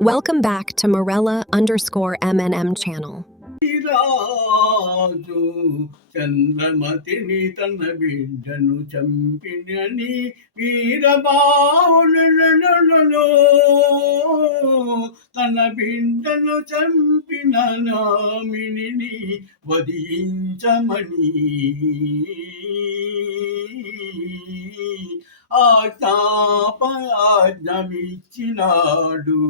Welcome back to Morella_MNM channel. రాజు చంద్రమతిని తన బిడ్డను చంపినని వీరబావును తన బిడ్డను చంపిన నామిని వధించమని ఆజ్ఞాపించినాడు.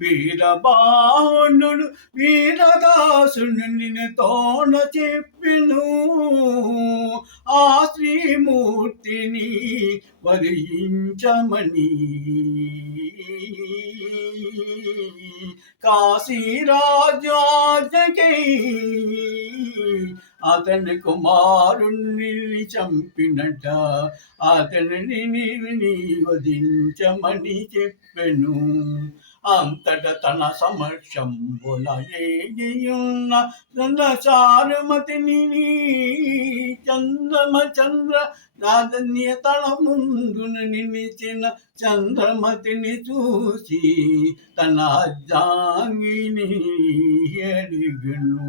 వీరబాహునుడు వీరదాసుని నిన్ను తోన చెప్పిను, ఆ శ్రీమూర్తిని వరించమని. కాశీరాజాజకై అతని కుమారుణ్ణి చంపినట, అతనిని వధించమని చెప్పెను. అంతట తన సమక్షంబున ఏగియున్న చారుమతిని చంద్ర తల ముందున నిలిచిన చంద్రమతిని చూసి తన అర్ధాంగిని అడిగను.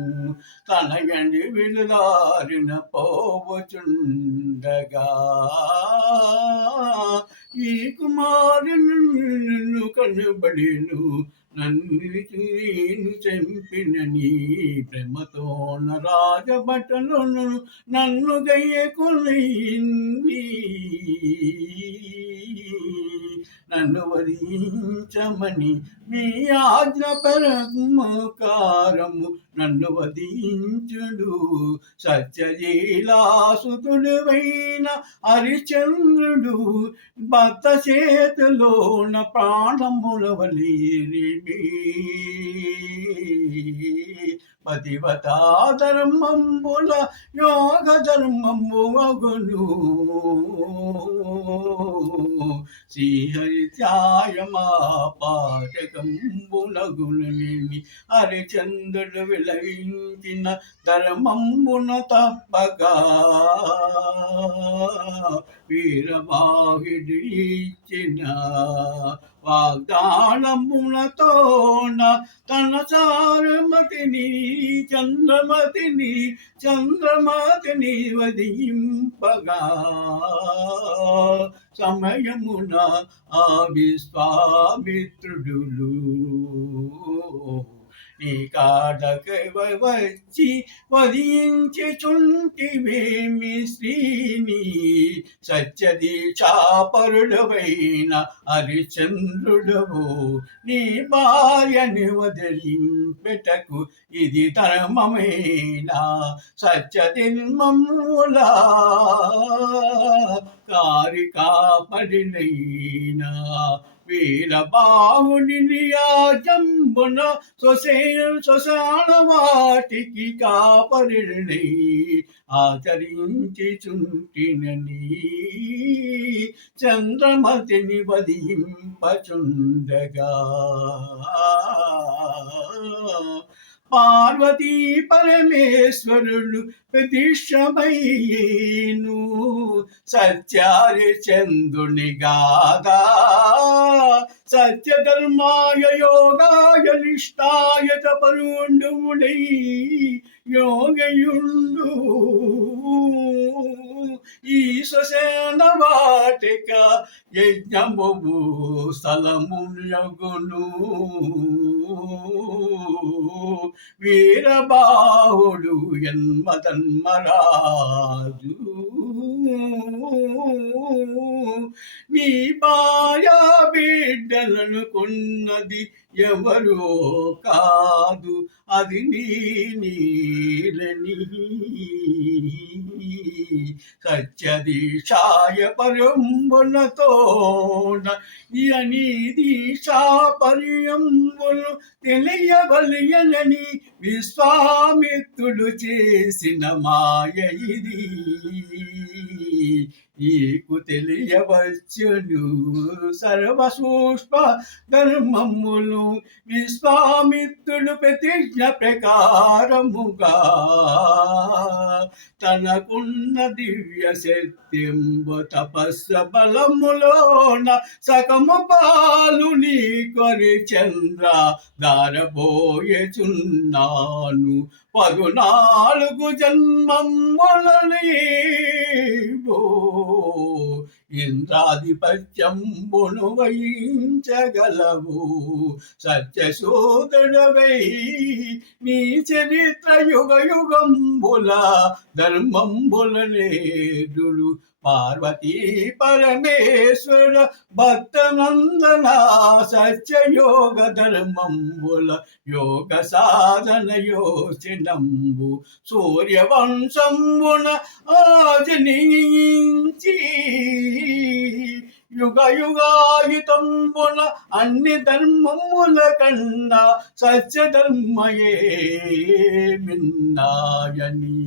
తన ఎండి విలుదారిన పోవచుండగా ఈ కుమారును కనబడేను, నన్ను చంపినని ప్రేమతోన రాజభటులను నన్ను గయ్యకులైంది. నన్ను వధించమని మీ ఆజ్ఞ పరమకారము నన్ను వధించుడు. సత్యలీలాసుతుడువైన హరిచంద్రుడు భర్త చేతిలోన ప్రాణముల వలిరిమి. పతివతా ధర్మంబుల యోగ ధర్మము అగును. శ్రీహరిత్యాయమా పాఠకంబునగుణని హరిచంద్రుడు విలయించిన ధర్మంబున తప్పగా వీరబాహుడు ఇచ్చిన వాగ్దానములతోన తన చారుమతిని చంద్రమతిని వధింపగా సమయమున ఆ విశ్వామిత్రుడు నీ కాడకై వచ్చి వధించుచుంటివేమి శ్రీని. సత్యదీక్షాపరుడవైన హరిచంద్రుడవు నీ భార్యని వదిలింపెటకు ఇది ధర్మమేనా? సత్యధర్మములా కారికాపడినైనా వీరబాహుని నియాజంబున శ్మశాన వాటికి కాపరినై ఆచరించి చుంటినని చంద్రమతిని వధింపచుండగా పార్వతీ పరమేశ్వరులు ప్రతిష్టమయ్యేను. సత్యహరిచంద్రుని గాథా సత్యధర్మాయ యోగాయ నిష్ఠాయ తపరుండుముడై యోగయుండు. ఈ శ్మశాన వాటిక యజ్ఞము స్థలములగును. వీరబాహుడు యన్మధర్మరాజు నీ భార్య బిడ్డలను కొన్నది ఎవరో కాదు, అది నీలని. సత్యదీక్షాయ పరంబులతోన ఇయని దీక్షా పర్యంబులు తెలియవలయనని విశ్వామిత్రుడు చేసిన మాయ ఇది. నీకు తెలియవచ్చును సర్వ సూక్ష్మ ధర్మములు విశ్వామిత్రుడు ప్రతిజ్ఞ ప్రకారముగా తనకున్న దివ్య శక్తింబు తపస్సు బలములోన సకము పాలు నీ కొరి చంద్ర దారబోయచున్నాను 14 జన్మములనీవో ఇంద్రాధిపత్యంబును వహించగలవు సత్యశోధుడవై నీ చరిత్ర యుగ యుగంబుల ధర్మంబుల నేడుడు పార్వతీ పరమేశ్వర భక్తనందన సత్యయోగ ధర్మంబుల యోగ సాధన యోచనంబు సూర్యవంశంబున ఆజనించి యుగ యుగాయుతంబున అన్ని ధర్మముల కన్నా సత్య ధర్మయే మిన్నాయని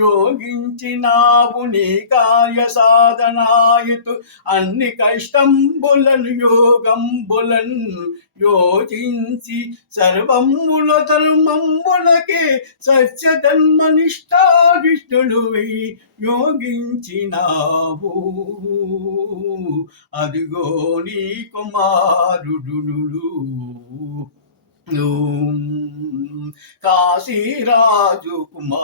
యోగించినావు నీ కాయ సాధనాయతు అన్ని కష్టంబులను యోగంబులను యోచించి సర్వముల ధర్మములకే సత్య ధర్మ నిష్ఠావిష్ణుడు యోగించినావు అదిగో నీ కుమారుడు కాశీరాజు కుమారుడు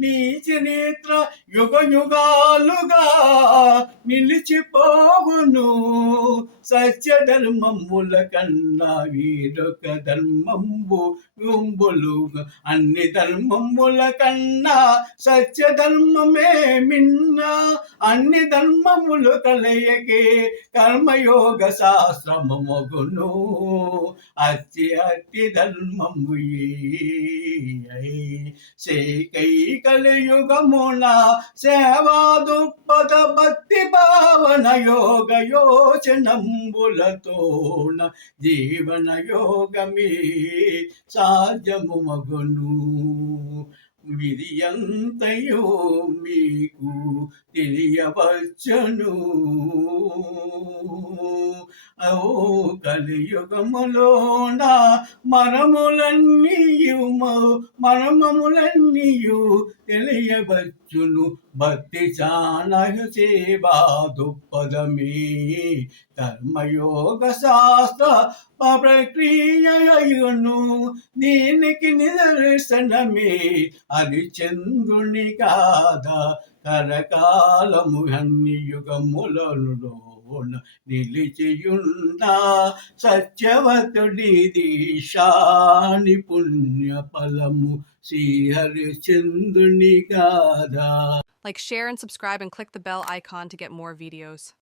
నీ చరిత్ర యుగ యుగాలుగా నిలిచిపోవును సత్య ధర్మముల కన్నా వీరొక ధర్మంబు గుంబులు అన్ని ధర్మముల కన్నా సత్య ధర్మమే మిన్నా అన్ని ధర్మములు కలయకే కర్మయోగ శాస్త్రము మొగును అతి అతి ధర్మము సేకై కలియుగమున సేవా దుప్పద భక్తి భావన యోగ యోచనంబులతోన జీవన యోగమే సాధ్యము మగును విధియంతయో మీకు తెలియవచ్చును ఓ కలియుగములోన మర్మములన్నీయు తెలియవచ్చును భక్తి చానయ సేవా దుప్పదమే కర్మయోగ శాస్త్ర ప్రక్రియను దీనికి నిదర్శనమే హరిచంద్రుని కాదా కరకాలము అన్ని యుగములలో నిలిచియున్న సత్యవతుడి దీశాని పుణ్య ఫలము శ్రీహరిచంద్రుని కాదా. Like, share, and subscribe, and click the bell icon to get more videos.